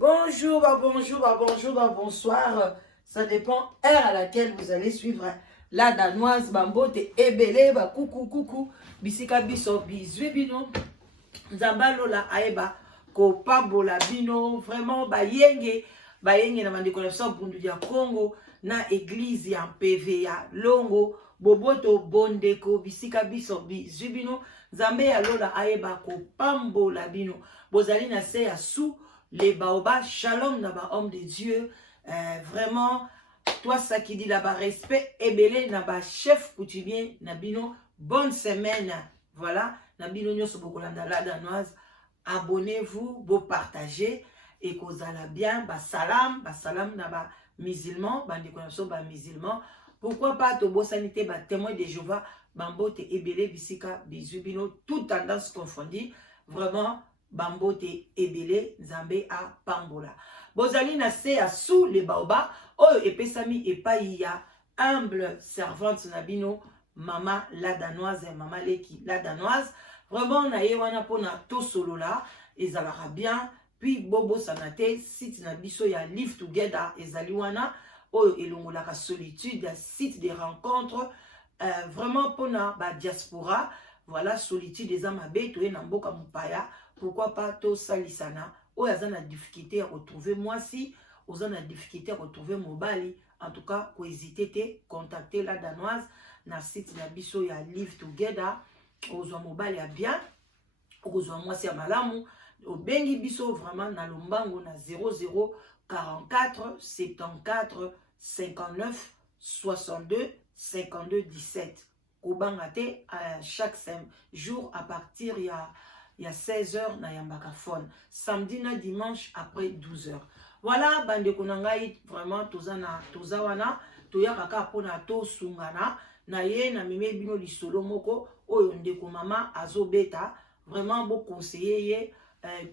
Bonjour, bonsoir. Ça dépend heure à laquelle vous allez suivre la danoise Bambote Ebele, coucou, bisika biso, bisui bino, Nzambalo la aeba, ko pabola bino, vraiment bayenge na mandiko na so bundu ya Congo, na église ya PV ya Longo, boboto bondeko, bisika biso, bisui bino, Nzambe ya lola aeba, ko pambola bino, bozali na se ya sous les baobas, shalom na ba homme de Dieu, vraiment, toi ça qui dit là-bas, respect, ebele na ba chef coutumier, na bino, bonne semaine, voilà, na bino nyoso bokolanda la danoise, abonnez-vous, beau partagez, et kozala bien, ba salam na ba musulman, ba ndikonaso ba musulman, pourquoi pas tobo sanité, ba témoin de Jéhovah, Bambote ebele bisika, bisu bino, toute tendance confondue, vraiment, Bambote ebele Nzambe a pambola. Bozali na se a sous les baobas, oyo epesami epai ya humble servante nabino, mama la danoise, mama leki la danoise. Vraiment na ye wana pona to solo la, ezalara bien, puis bobo sanate, site na biso ya live together, ezali wana, oyo elongolaka solitude, site de rencontres, vraiment pona ba diaspora, voilà, solitude eza mabe, toye na mboka mupaya, pourquoi pas to salisana, oyo aza na difficulté à retrouver moi si, oza na difficulté à retrouver mobali, en tout cas, ko hésiter te, contacter la danoise, na site na biso ya live together, ozwa mobali ya bien, ozwa moi si ya malamu, obengi biso vraiment na lombango na 00 44 74 59 62 52 17. Kobanga te chaque jour à partir il y a 16h na yambaka phone. Samedi na dimanche après 12h. Voilà, bande konangai vraiment toza wana toyaka ka pona to sungana na ye na meme bino lisolo moko oyo ndeko mama azobeta vraiment beau conseiller ye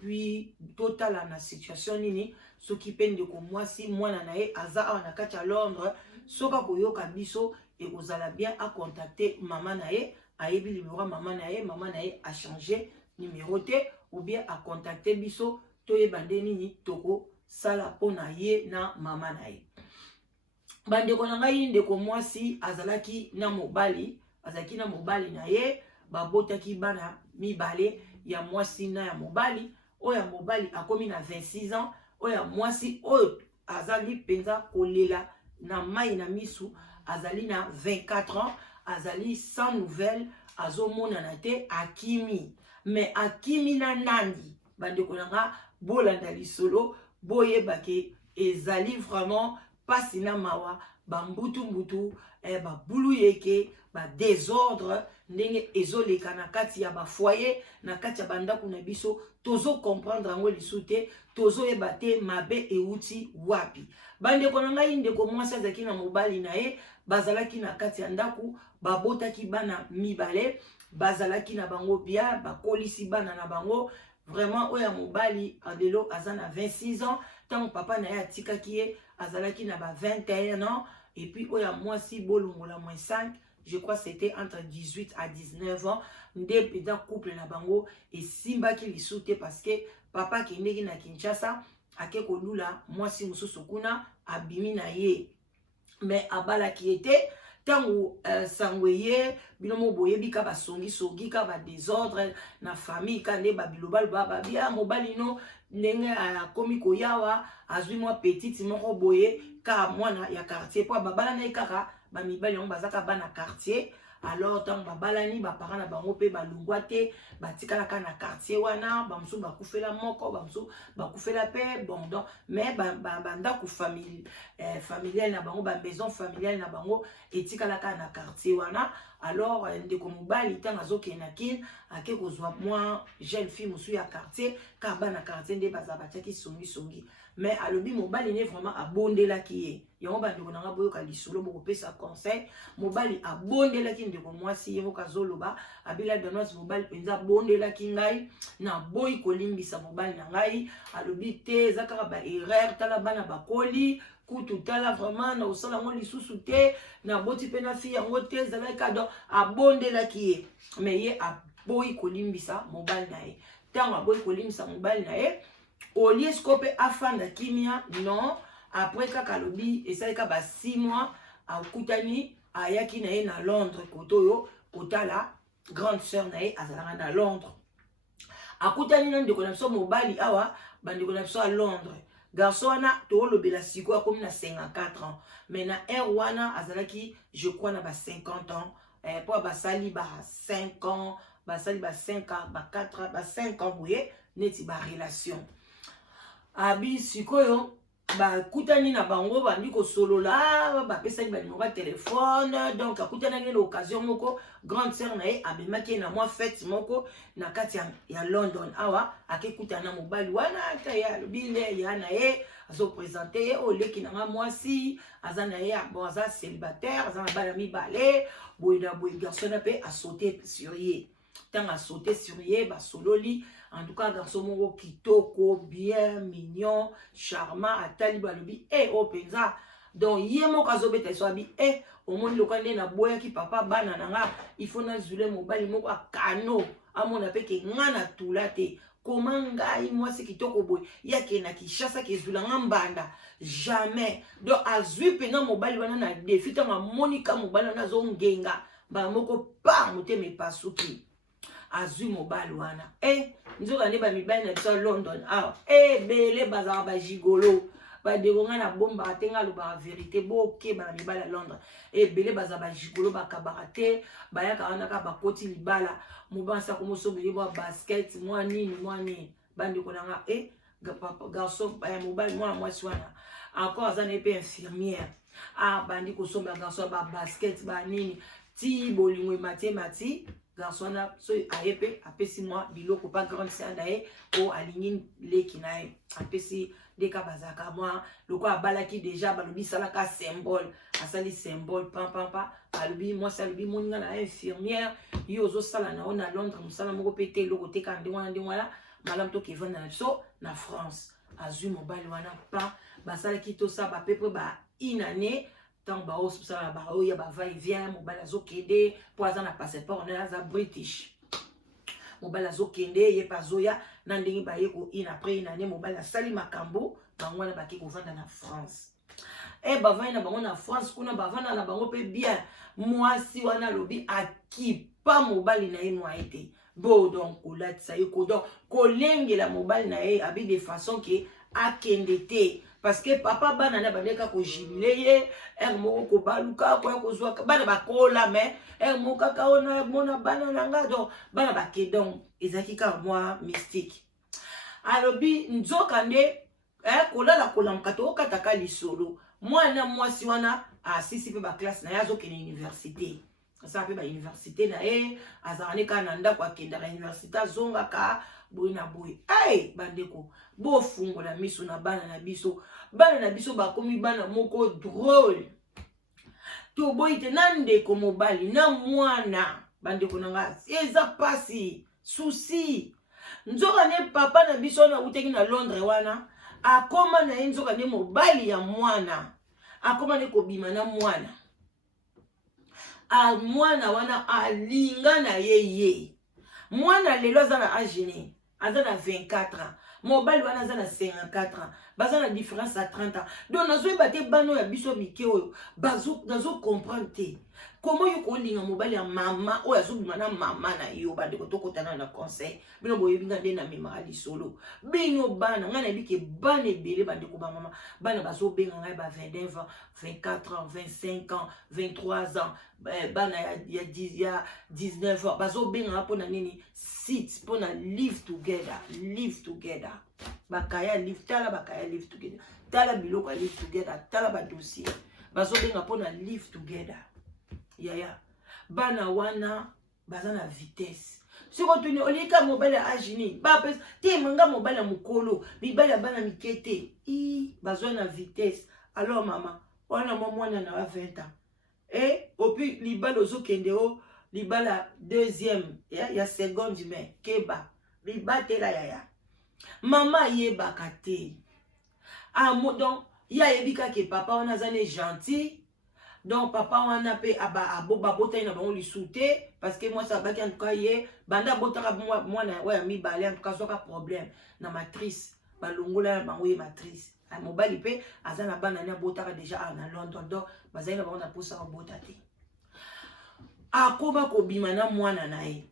puis total na situation nini soki pende ko mwasi mwana na ye aza awa na kati ya Londres soka koyoka biso et vous allez bien à contacter maman nae ayebi numéro maman nae a changé numéro T ou bien à contacter biso toye bande nini toko sala pona ye na maman nae bande konanga yinde ko mwasi azalaki na mobali na ye babotaki bana mibale ya mwasi na ya mobali oya mobali akomi na 26 ans oya mwasi oyo azali penza kolela na mai na misu azali na 24 ans azali sans nouvelle azomona na te akimi mais akimi na nandi bande konanga bolanda lisolo boyebake ezali vraiment pasi na mawa bambutu babulu yeke ba désordre ndenge ezoleka na kati ya ba foyer na kati ya bandako na biso tozo comprendre ngo lisute tozo yebate mabe euti wapi bande konanga inde ko mwasi azaki na mobali na ye bazalaki na kati ya ndaku babotaki bana mibale bazalaki na bango bia bakolisi bana na bango vraiment oya mobali adelo azana 26 ans tant papa na ye atikaki ye azalaki na ba 21 ans et puis oya mwasi bolongola moins 5 je crois c'était entre 18 à 19 ans nde peda couple na bango et simbaki lisute parce que papa kendeki na Kinshasa ake kolula mwasi mususu kuna abimi na ye mais abalaki ete tango sangweye binomo boyebi ka basongi ka ba désordre na famille ka nde babilobal baba bia mobali no ndenge akomi koyawa azwi mwa petite moko boye ka mwana ya quartier po babala na ekaka ba mibali on bazaka bana quartier alors tant babalani ba parents na bango pe balungwa te batikala ka na quartier wana bamsu bakufela moko bamsu bakufela pe bon donc mais banda ku famille familiale na bango ba maison familiale na bango etikala ka na quartier wana alors ndeko mobali tanga zokena kin ake kozwa moi jeune fille musu ya quartier ka bana quartier nde bazaba taki songi mais alobi mobali ne vraiment abondelaki ye yango bandeko nanga boyoka lisolo bokopesa conseil mobali abondelaki ndeko mwasi ye mokazoloba abila danoise mobali penza abondelaki ngai na boyi kolimbisa mobali na ngai alobi te eza kaka ba erreur tala bana bakoli kutu tala vraiment na osala ngo lisusu te na boti pe na fi yango te ezalaki kado abondelaki ye mais ye aboyi kolimbisa mobali na ye ntango aboyi kolimbisa mobali na ye au lieu scope afanda kimia non après kaka lobi esalika ba 6 mois akutani ayaki na ye na Londres kotoyo kotala grande sœur na ye azalaka na Londres akutani na ndeko na biso mobali awa bandeko na biso à Londres garçon wana tolobela siko akomi na 54 ans mais na wana azalaki je crois na ba 50 ans pour basali ba 5 ans basali ba 5 ans ba 4 ans ba 5 ans boye neti ba relation abi sikoyo bakutani na bango bandi kosolola bapesaki banimero ya telefone donc akutanaki na occasion moko grande sœur na ye amemaki na mwa fete moko na kati ya London awa akekutana na mobali wana ata ye alobi nde ya na ye azopresente ye oleki nanga mwasi aza na ye bon aza célibataire aza na bana mibale boye na boye garçon na mpe asaute sur ye ntango asaute sur ye basololi en tout cas garçon moko kitoko bien mignon charmant atali balobi o penza donc ye moko azobeta so abi omoni loka nde na boyaki papa bana nanga il faut nazule mobali moko akano amona pe ke nga na tula te koma ngai mwasi kitoko boye yake na Kinshasa kezulanga mbanda jamais donc azwi penga mobali wana na défi tanga monika mobali wana azongenga ba moko pa motema epasuki azwi mobali wana nzoka nde bamibali na biso London awa bele bazaka bajigolo badekonga na bomba te nga alobaka vérité bokeba na mibali ya Londres ebele baza bajigolo bakabaka te bayaka wana kaka bakoti libala mobansi akomosobeli mwa basket mwa nini bandeko nanga garçon ya mobali mwana mwasi wana encore aza na ye mpe infirmière bandi kosomba garçon babasket banini ti bolingo emati garçon wana so aye mpe apesi mwa biloko pa grande sœur na ye o alingi leki na ye apesi ndeka bazaka mwa loko abalaki deja balobi salaka symbole asali symbole pampampa alobi mwasi alobi moninga na infirmière yo ozosala na o na Londres mosala moko mpe te eloko teka ndenge wana malamu tokevanda na biso na France azwi mobali wana pa basalaki tosala bapepe ba inane tant baosala baoya bava et vient mobali azokende po aza na passeport na aza British mobali azokende ye pazoya na ndenge baye ko ina après inane mobali asali makambo bango wana baki kovanda na France bavandi na bango na France kuna bavanda na bango pe bien mwasi wana lobi akipa mobali na ye mwa ete bo donc kolatisa ye ko donc kolengela mobali na ye abi de façon ke akende te parce que papa bana na bandeka ko jibile ye moko ko baluka ko kozwa bana bakola mais moko kaka ona mona bana nanga donc bana bakedon ezaki ka moi mystique alobi nzoka nde kolala kolamka to okataka lisolo mwana mwasi wana asisi pe ba classe na ye azokende université asa pe ba université na ye azalaka ne kaka na ndako akendaka université azongaka boye na boye bandeko bofungola miso na bana na biso bakomi bana moko drôle to boyi te na ndeko mobali na mwana bandeko nanga eza pasi souci nzoka ne papa na biso na uteki na Londres wana akoma na ye nzoka ne mobali ya mwana akoma ne kobima na mwana mwana wana alinga na ye mwana lelo aza na agene aza na 24 ans mobali wana aza na 54 ans baza na différence à 30 ans donc nazoyeba te bano ya biso mike oyo nazo comprendre te comment yo kolinga mobali ya mama oyo azobima na mama na yo bandeko tokotana na conseil bino boyebinga nde na memara lisolo bino bana ngai nayebi ke bana ebele bandeko bamama bana bazobenga ngai ba 29 ans 24 ans 25 ans 23 ans bana ya 19 ans bazobenga mpona nini sit mpona live together bakaya live tala bakaya live together tala biloko ya live together tala badossier bazobenga mpona live together yaya bana wana baza na vitesse siko tuni olika mobile ya agini bapesa te manga mobile ya mukolo mibale ya bana mikete bazwa na vitesse alors mama wana mwana na 20 ans opi libala ozokende o libala deuxième ya seconde mais keba libatela yaya mama yebaka te donc ya yebika ke papa wana azane gentil donc papa wana pe babota na bango lisu te parce que moi ça baki en tout cas ye banda botaka mwana ya mibale en tout cas soka problème na matrice balongola bango ye matrice mobali pe azana bana na botaka déjà na Londres donc bazali na bango na posa botate akoma ko bima na mwana na ye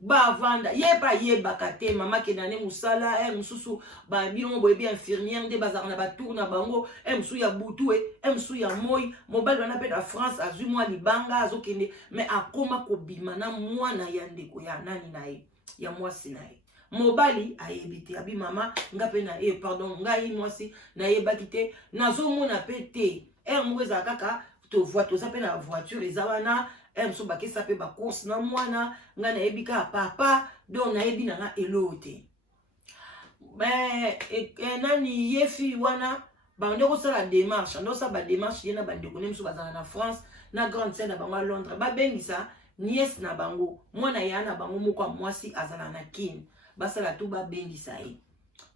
bavanda yeba yebaka te mama kenane musala mususu ba bilongo boye bien infirmière nde bazaka na batour na bango musu ya butu musu ya moi mobali wana pe na France azwi mwa libanga azokende mais akoma ko bima na mwana ya ndeko ya nani na ye ya mwasi na ye mobali ayebi te abi mama nga pe na pardon ngai mwasi na yebaki te nazomona pe te mweza kaka to voiture za pe na voiture eza wana so bakesa pe ba course na mwana nga na yebika papa donc na yebi na nga elote nani yefi wana bande ko sala démarche ndo sa ba démarche yena bande ko nemso bazana na France na grande sœur na bango à Londres ba bengisa nièce na bango mwana ya na bango moko mwasi azala na kin basala tu ba bengisa ye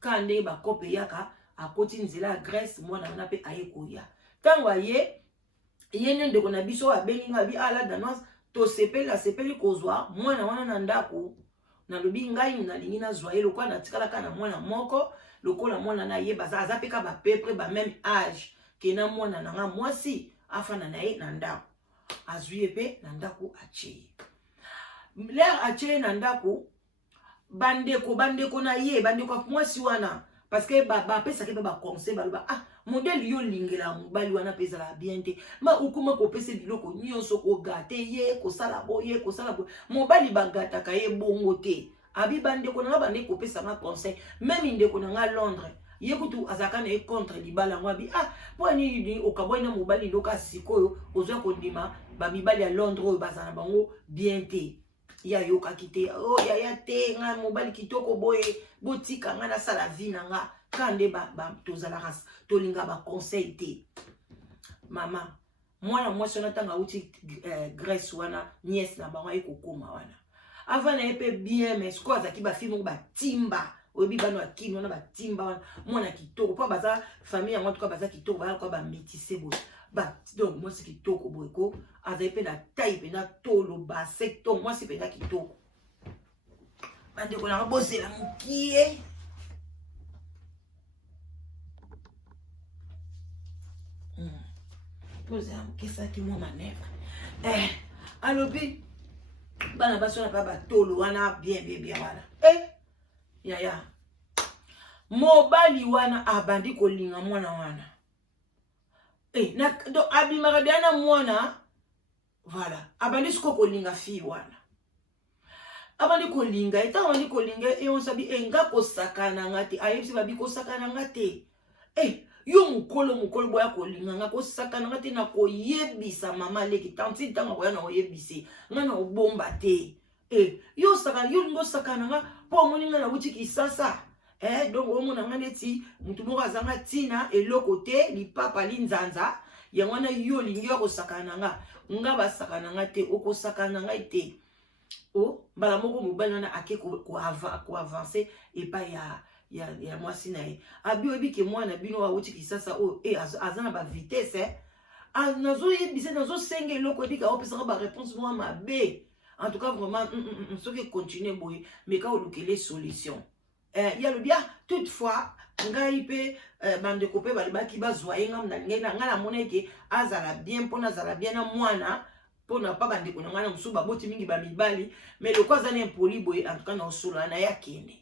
kande ba kope yaka akoti nzela Grèce mwana na pe ayekoya tango aye yene ndeko na biso abelinga bi ala danos to sepeli kozwa mwana wana na ndako na lobi ngai na lingi na zwa ye lokwa na tikala kana mwana moko lokola mwana na ye baza azapeka ba pepre ba même âge kena mwana na nga mwasi afana na ye na ndako azwi pe na ndako ache l'air ache na ndako bandeko na ye bandeko mwasi wana parce que ba pesa ke ba conseil ba modèle yo lingela mobali wana pesa la bien te ma ukuma ko pesa biloko nyonso ko gate ye ko sala boye mobali bagata ka ye bongo te abi bandeko na bande ko pesa ma conseil même ndeko na nga Londres ye kutu azaka na e contre libala ngwabi poni ni okabona mobali ndoka sikoyo ozwa ko ndima ba mibali ya Londres bazana bango bien te ya yoka kite ya te nga mobali kitoko boye botika nga na sala vie na nga kande ba tozala ras tolinga ba conseil te mama mwana mwasi wana tanga uti Grèce wana nièce na bango ekokoma wana avant na epe bien mais quoi za ki ba fille ba timba obi bano akini wana ba timba wana mwana kitoko pa baza famille yango tuka baza kitoko ba ko ba métissé boye ba donc moi c'est kitoko boye ko aza epe na taille pe na tolo ba secto moi c'est pe na kitoko bande ko na bosela mukie posera mukesa ki mo manèvre alobi bana baso na pa ba tolo wana bien wana ya mobali wana abandi kolinga mwana wana na do abimaka diana mwana voilà abandi siko kolinga fille wana abandi kolinga eta abandi kolinga on sabi nga kosakana ngati ayebisi babi kosakana ngate yo mukolo boya kolinga nga kosakana ngati na koyebisa mama leki tanti tanga koya na koyebisi nga na obomba te yo sakana yo ngo sakana nga po moninga na wuti kisasa donc omona nga neti mutu moko azanga tina eloko te lipapa linzanza yango na yo lingi ya kosakana nga basakana nga te okosakana nga te mbala moko mobali wana ake ko avancer epai ya mwasi na ye abi oyebi ke mwana bino awuti kisasa aza na ba vitesse nazoyebisa nazosenga eloko ebika opesaka ba réponse mwa mabe en tout cas vraiment soki continue boye mais ka olukele solution ya le bien toutefois ngai pe bandeko pe balibaki bazwa ye ngai na mona ke azala bien mpona azala bien na mwana mpona pa bandeko na ngai na mosusu baboti mingi bamibali mais loko aza na impoli boye en tout cas na osola na ye akende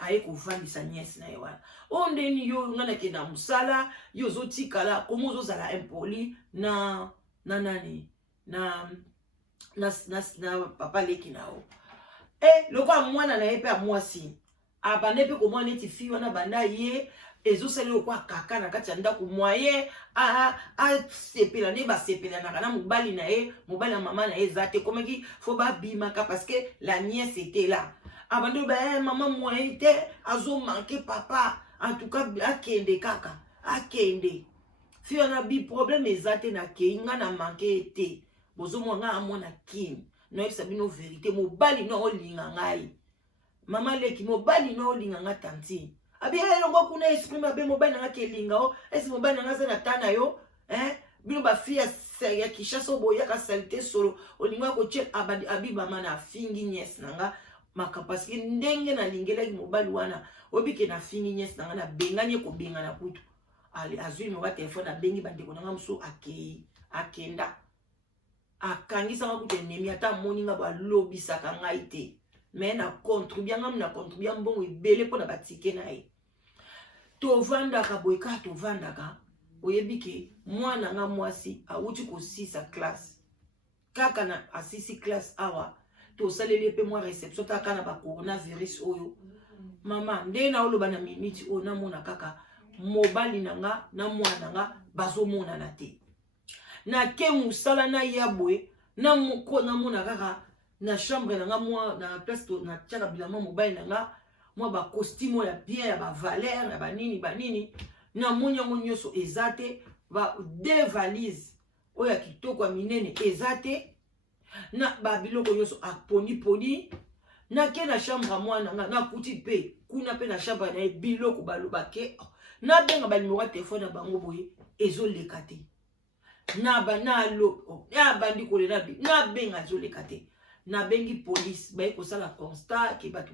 aye kovandisa nièce na ye wana ondeni yo ngai nakende na mosala yo ozotikala komo ozozala impoli na nani na papa leki na yo loko mwana na ye pe amwasi abande pe komona neti fille wana banda ye ezosala lokwa kaka na kati ya ndako moye asepela nde basepelanaka na mobali na ye mobali ya mama na ye eza te komaki fo babimaka parce que la nièce était là abande mama moye te azomanke papa en tout cas akende kaka akende fille wana bi problème eza te na kei nga na manke te bozomona nga amona kini noyebisa bino vérité mobali no olinga ngai mama leki mobali no olinga nga tanti abi elongo kuna esprit mabe mobali nanga kelinga esi mobali nanga za na tana yo bino ba fille ya Kinshasa boya ka salite solo olinga ko che abi mama na fingi nièce nanga maka parce que ndenge na lingela ki mobali wana obike na fingi nyes na ngana benganye ko bengana kutu ali azui mo ba telefone abengi bandeko na ngamso akenda akangisa ngakutu enemi ata moninga ba lobisaka ngai te mais na contribuer ngam na contribuer mbongo ebele pona batike na ye tovandaka boyeka tovandaka oyebike mwana nga mwasi awuti ko 6 classe kaka na asisi classe awa to salele pe moi réception ta kana ba coronavirus oyo mama nde na oloba na minute o na mona kaka mobali nanga na mwana nga bazo mona na te na ke musala na yabwe na moko na mona kaka na chambre nanga moi na place to na tchaka bilama mobali nanga moi ba costume ya bien ya ba valeur ya banini na monyango nyoso ezate ba deux valises oya kitoko minene ezate na babiloko nyoso aponi na ke na chambre mwana nga na kuti pe kuna pe na chambre na biloko baloba ke na benga ba numéro téléphone na bango boye ezoleka te na banalo ya bandi kolela bi na benga ezoleka te na bengi police ba ko sala constat ke batu